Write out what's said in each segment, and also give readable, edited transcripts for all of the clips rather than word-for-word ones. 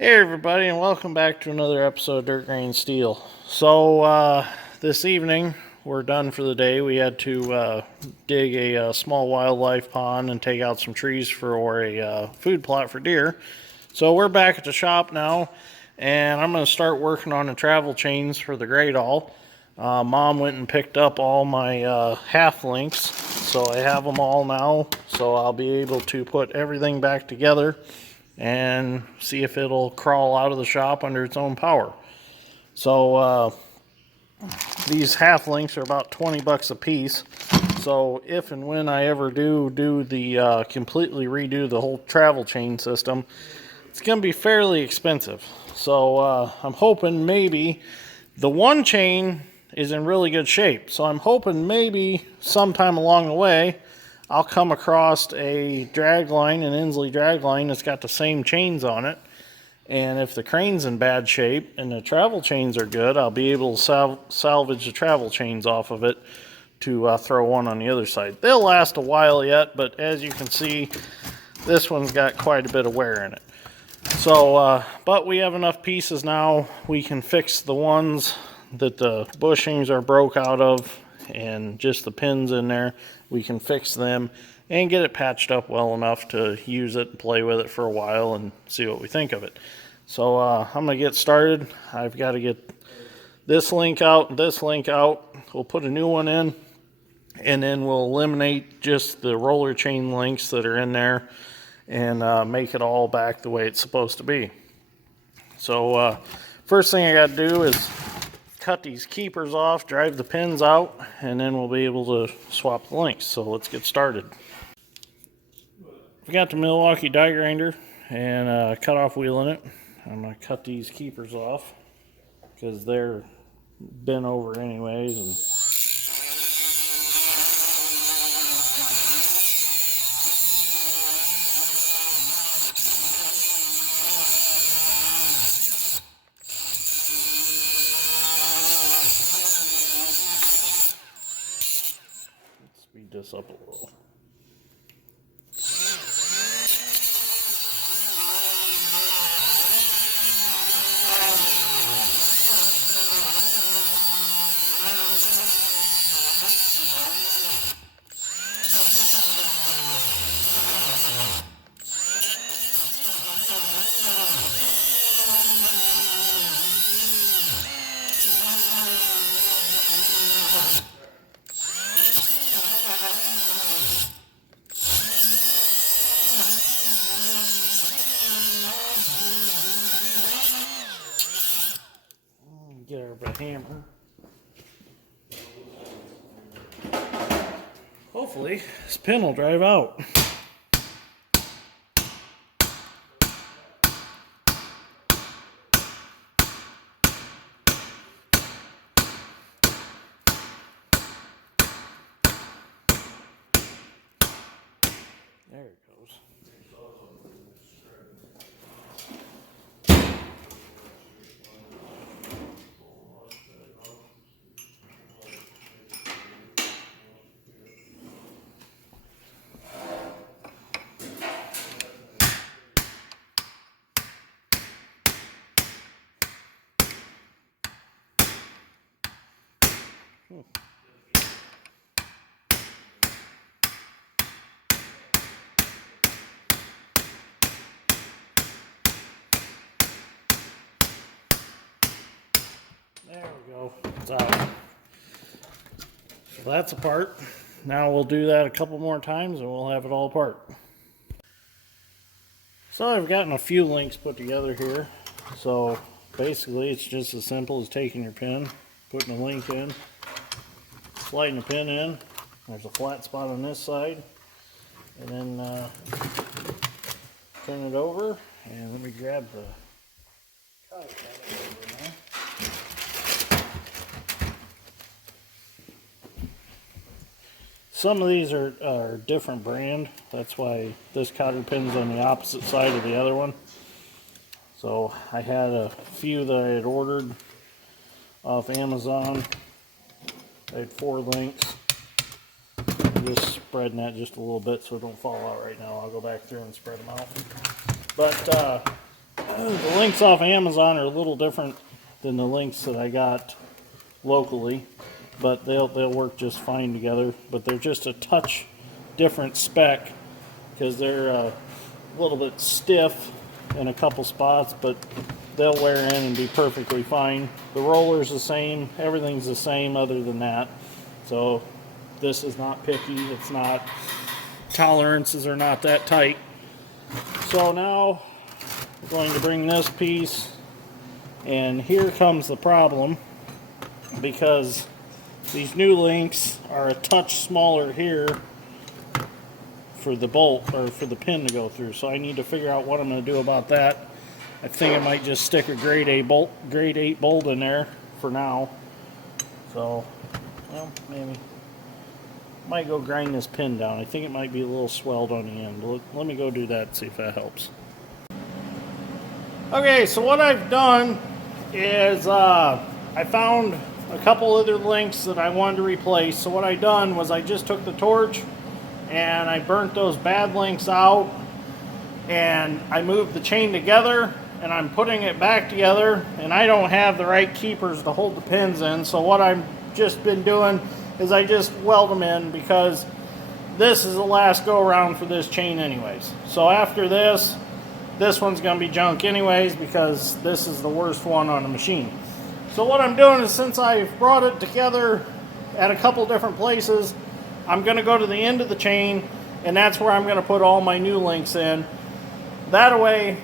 Hey everybody, and welcome back to another episode of Dirt Grain Steel. So this evening we're done for the day. We had to dig a small wildlife pond and take out some trees for a food plot for deer. So we're back at the shop now, and I'm going to start working on the travel chains for the Gradall. Mom went and picked up all my half links, so I have them all now. So I'll be able to put everything back together and see if it'll crawl out of the shop under its own power. So these half links are about 20 bucks a piece. So if and when I ever do the completely redo the whole travel chain system, it's going to be fairly expensive. So I'm hoping maybe the one chain is in really good shape. So I'm hoping maybe sometime along the way I'll come across a drag line, an Inslee drag line that's got the same chains on it. And if the crane's in bad shape and the travel chains are good, I'll be able to salvage the travel chains off of it to throw one on the other side. They'll last a while yet, but as you can see, this one's got quite a bit of wear in it. So, but we have enough pieces now. We can fix the ones that the bushings are broke out of and just the pins in there. We can fix them and get it patched up well enough to use it and play with it for a while and see what we think of it. So I'm going to get started. I've got to get this link out and this link out. We'll put a new one in, and then we'll eliminate just the roller chain links that are in there and make it all back the way it's supposed to be. So first thing I got to do is cut these keepers off, drive the pins out, and then we'll be able to swap the links. So let's get started. We got the Milwaukee die grinder and cut off wheel in it. I'm going to cut these keepers off because they're bent over anyways. And speed this up a little. Get our hammer. Hopefully this pin will drive out. There it goes. There we go. It's out. So that's apart. Now we'll do that a couple more times and we'll have it all apart. So I've gotten a few links put together here. So basically it's just as simple as taking your pin, putting a link in, sliding the pin in. There's a flat spot on this side. And then turn it over. And let me grab the cutter over now. Some of these are different brand. That's why this cotter pin's on the opposite side of the other one. So I had a few that I had ordered off Amazon. I had 4 links. I'm just spreading that just a little bit so it don't fall out right now. I'll go back through and spread them out. But The links off Amazon are a little different than the links that I got locally, but they'll work just fine together. But they're just a touch different spec because they're a little bit stiff in a couple spots, but they'll wear in and be perfectly fine. The roller's the same, everything's the same other than that. So this is not picky, it's not, tolerances are not that tight. So now we're going to bring this piece, and here comes the problem, because these new links are a touch smaller here for the bolt, or for the pin to go through. So I need to figure out what I'm going to do about that. I think I might just stick a grade 8 bolt in there for now. So, well, maybe. Might go grind this pin down. I think it might be a little swelled on the end. Let me go do that and see if that helps. Okay, so what I've done is I found a couple other links that I wanted to replace. So what I done was I just took the torch and I burnt those bad links out, and I moved the chain together, and I'm putting it back together, and I don't have the right keepers to hold the pins in. So what I've just been doing is I just weld them in, because this is the last go around for this chain anyways. So after this one's going to be junk anyways, because this is the worst one on the machine. So what I'm doing is, since I've brought it together at a couple different places, I'm going to go to the end of the chain, and that's where I'm going to put all my new links in. That way,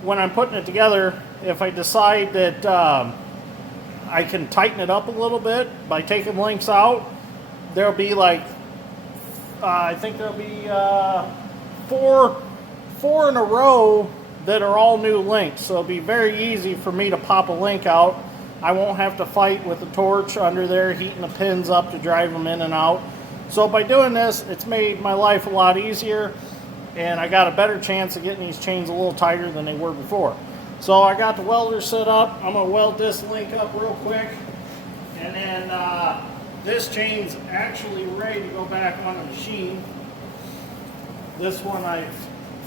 when I'm putting it together, if I decide that I can tighten it up a little bit by taking links out, there'll be like, I think there'll be four in a row that are all new links. So it'll be very easy for me to pop a link out. I won't have to fight with the torch under there, heating the pins up to drive them in and out. So by doing this, it's made my life a lot easier, and I got a better chance of getting these chains a little tighter than they were before. So I got the welder set up. I'm going to weld this link up real quick, and then this chain's actually ready to go back on the machine. This one I've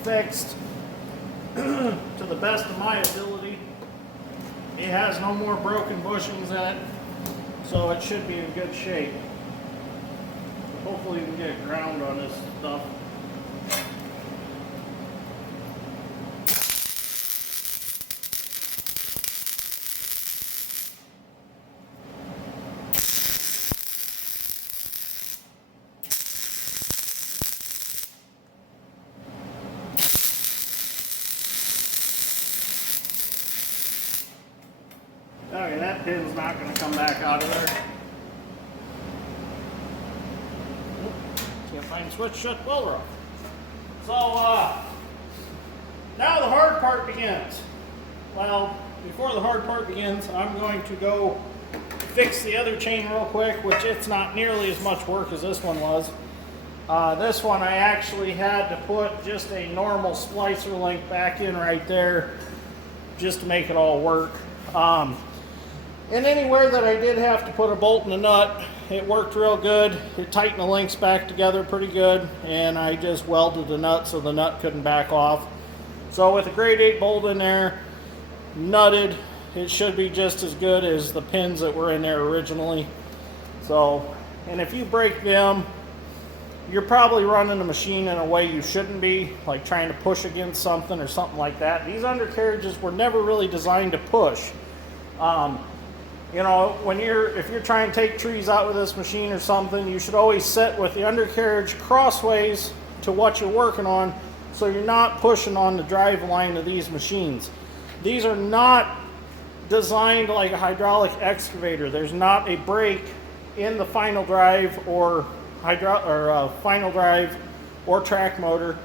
fixed to the best of my ability. It has no more broken bushings in it, so it should be in good shape. Hopefully we can get a ground on this stuff. Okay, that pin's not going to come back out of there. Can't find the switch, shut the welder off. So, now the hard part begins. Well, before the hard part begins, I'm going to go fix the other chain real quick, which it's not nearly as much work as this one was. This one I actually had to put just a normal splicer link back in right there just to make it all work. And anywhere that I did have to put a bolt and a nut, it worked real good. It tightened the links back together pretty good, and I just welded the nut so the nut couldn't back off. So with a grade 8 bolt in there, nutted, it should be just as good as the pins that were in there originally. So, and if you break them, you're probably running the machine in a way you shouldn't be, like trying to push against something or something like that. These undercarriages were never really designed to push. You know, if you're trying to take trees out with this machine or something, you should always set with the undercarriage crossways to what you're working on, so you're not pushing on the drive line of these machines. These are not designed like a hydraulic excavator. There's not a brake in the final drive or final drive or track motor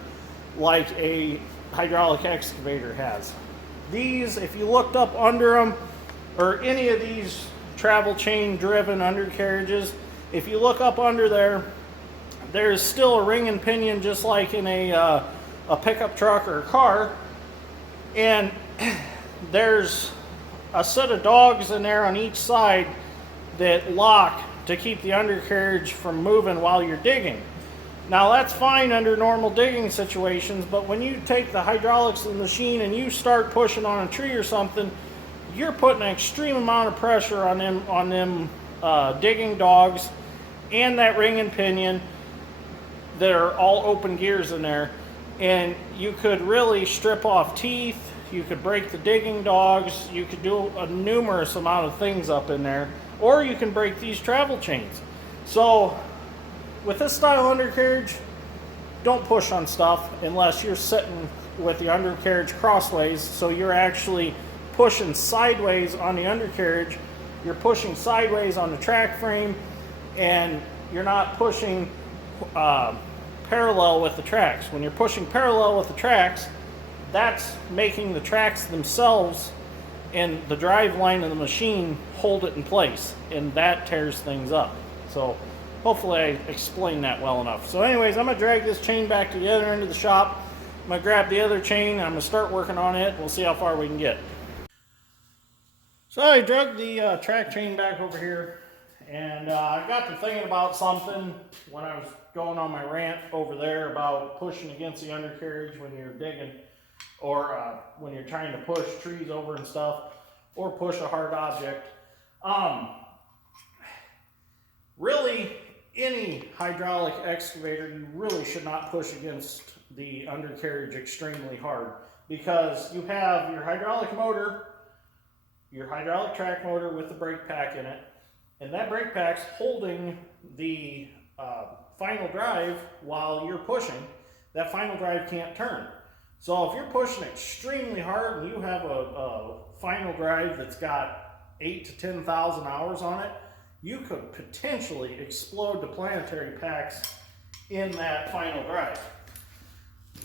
like a hydraulic excavator has. These, if you looked up under them, or any of these travel chain driven undercarriages, if you look up under there, there's still a ring and pinion just like in a pickup truck or a car, and there's a set of dogs in there on each side that lock to keep the undercarriage from moving while you're digging. Now that's fine under normal digging situations, but when you take the hydraulics of the machine and you start pushing on a tree or something, you're putting an extreme amount of pressure on them digging dogs and that ring and pinion that are all open gears in there. And you could really strip off teeth, you could break the digging dogs, you could do a numerous amount of things up in there, or you can break these travel chains. So with this style undercarriage, don't push on stuff unless you're sitting with the undercarriage crossways, so you're actually pushing sideways on the undercarriage, you're pushing sideways on the track frame, and you're not pushing parallel with the tracks. When you're pushing parallel with the tracks, that's making the tracks themselves and the drive line of the machine hold it in place, and that tears things up. So hopefully I explained that well enough. So anyways, I'm going to drag this chain back to the other end of the shop. I'm going to grab the other chain and I'm going to start working on it. We'll see how far we can get. So I drug the track chain back over here, and I got to thinking about something when I was going on my rant over there about pushing against the undercarriage when you're digging, or when you're trying to push trees over and stuff, or push a hard object. Really, any hydraulic excavator, you really should not push against the undercarriage extremely hard, because you have your hydraulic motor, your hydraulic track motor with the brake pack in it, and that brake pack's holding the final drive while you're pushing. That final drive can't turn. So if you're pushing extremely hard and you have a final drive that's got 8 to 10,000 hours on it, you could potentially explode the planetary packs in that final drive.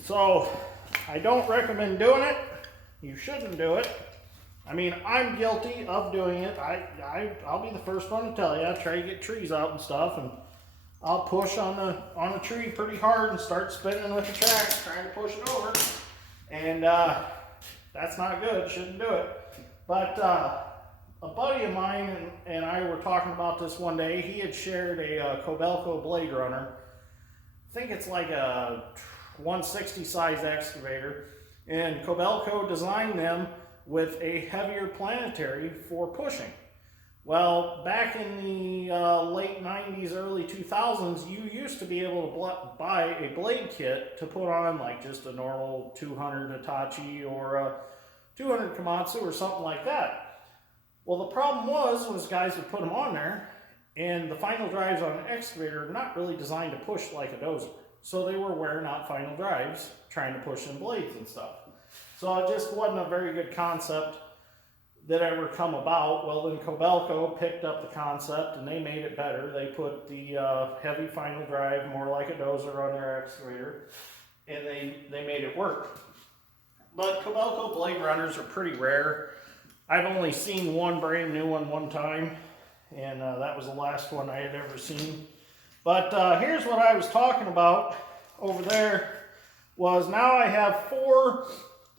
So I don't recommend doing it. You shouldn't do it. I mean, I'm guilty of doing it. I'll be the first one to tell you. I try to get trees out and stuff, and I'll push on a tree pretty hard and start spinning with the tracks, trying to push it over. And that's not good. Shouldn't do it. But a buddy of mine and I were talking about this one day. He had shared a Kobelco blade runner. I think it's like a 160 size excavator. And Kobelco designed them with a heavier planetary for pushing. Well, back in the late 90s, early 2000s, you used to be able to buy a blade kit to put on like just a normal 200 Hitachi or a 200 Komatsu or something like that. Well, the problem was guys would put them on there, and the final drives on an excavator are not really designed to push like a dozer. So they were wearing out final drives trying to push in blades and stuff. So it just wasn't a very good concept that ever come about. Well, then Kobelco picked up the concept and they made it better. They put the heavy final drive, more like a dozer, on their excavator, and they made it work. But Kobelco blade runners are pretty rare. I've only seen one brand new one time, and that was the last one I had ever seen. But here's what I was talking about over there. Was now I have 4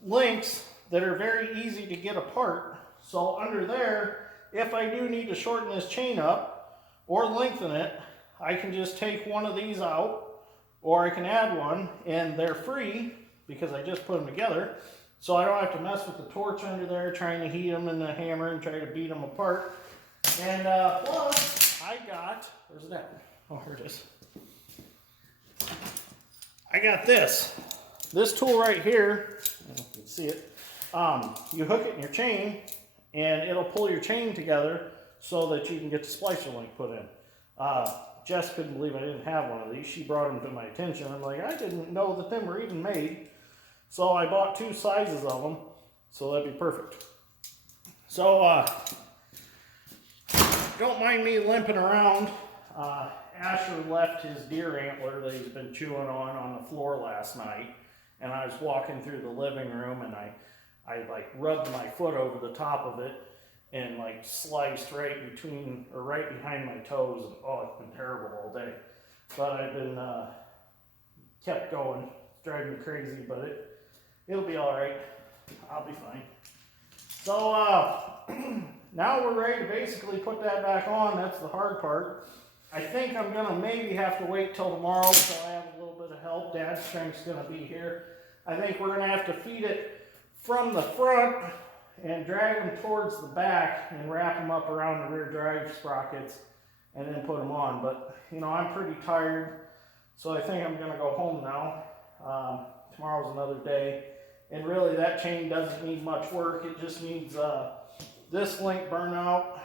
links that are very easy to get apart. So under there, if I do need to shorten this chain up or lengthen it, I can just take one of these out, or I can add one, and they're free because I just put them together. So I don't have to mess with the torch under there trying to heat them and the hammer and try to beat them apart. And plus, I got, where's it at? Oh, here it is. I got this. This tool right here, you can see it. You hook it in your chain, and it'll pull your chain together so that you can get the splicer link put in. Jess couldn't believe I didn't have one of these. She brought them to my attention. I'm like, I didn't know that them were even made. So I bought 2 sizes of them, so that'd be perfect. So don't mind me limping around. Asher left his deer antler that he's been chewing on the floor last night. And I was walking through the living room, and I like rubbed my foot over the top of it and like sliced right between, or right behind my toes. And oh, it's been terrible all day. But I've been kept going. It's driving me crazy, but it'll be all right. I'll be fine. So now we're ready to basically put that back on. That's the hard part. I think I'm gonna maybe have to wait till tomorrow so I have a little bit of help. Dad's strength's gonna be here. I think we're gonna have to feed it from the front and drag them towards the back and wrap them up around the rear drive sprockets and then put them on. But, you know, I'm pretty tired, so I think I'm gonna go home now. Tomorrow's another day. And really that chain doesn't need much work. It just needs this link burnout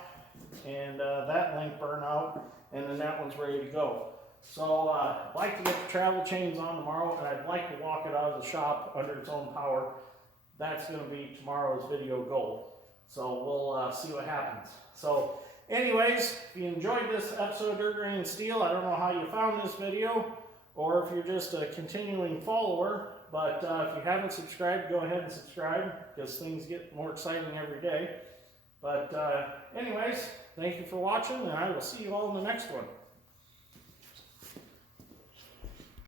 and that link burnout, and then that one's ready to go. So I'd like to get the travel chains on tomorrow, and I'd like to walk it out of the shop under its own power. That's going to be tomorrow's video goal. So we'll see what happens. So anyways, if you enjoyed this episode of Dirt Grain Steel, I don't know how you found this video, or if you're just a continuing follower, but if you haven't subscribed, go ahead and subscribe, because things get more exciting every day. But anyways, thank you for watching, and I will see you all in the next one.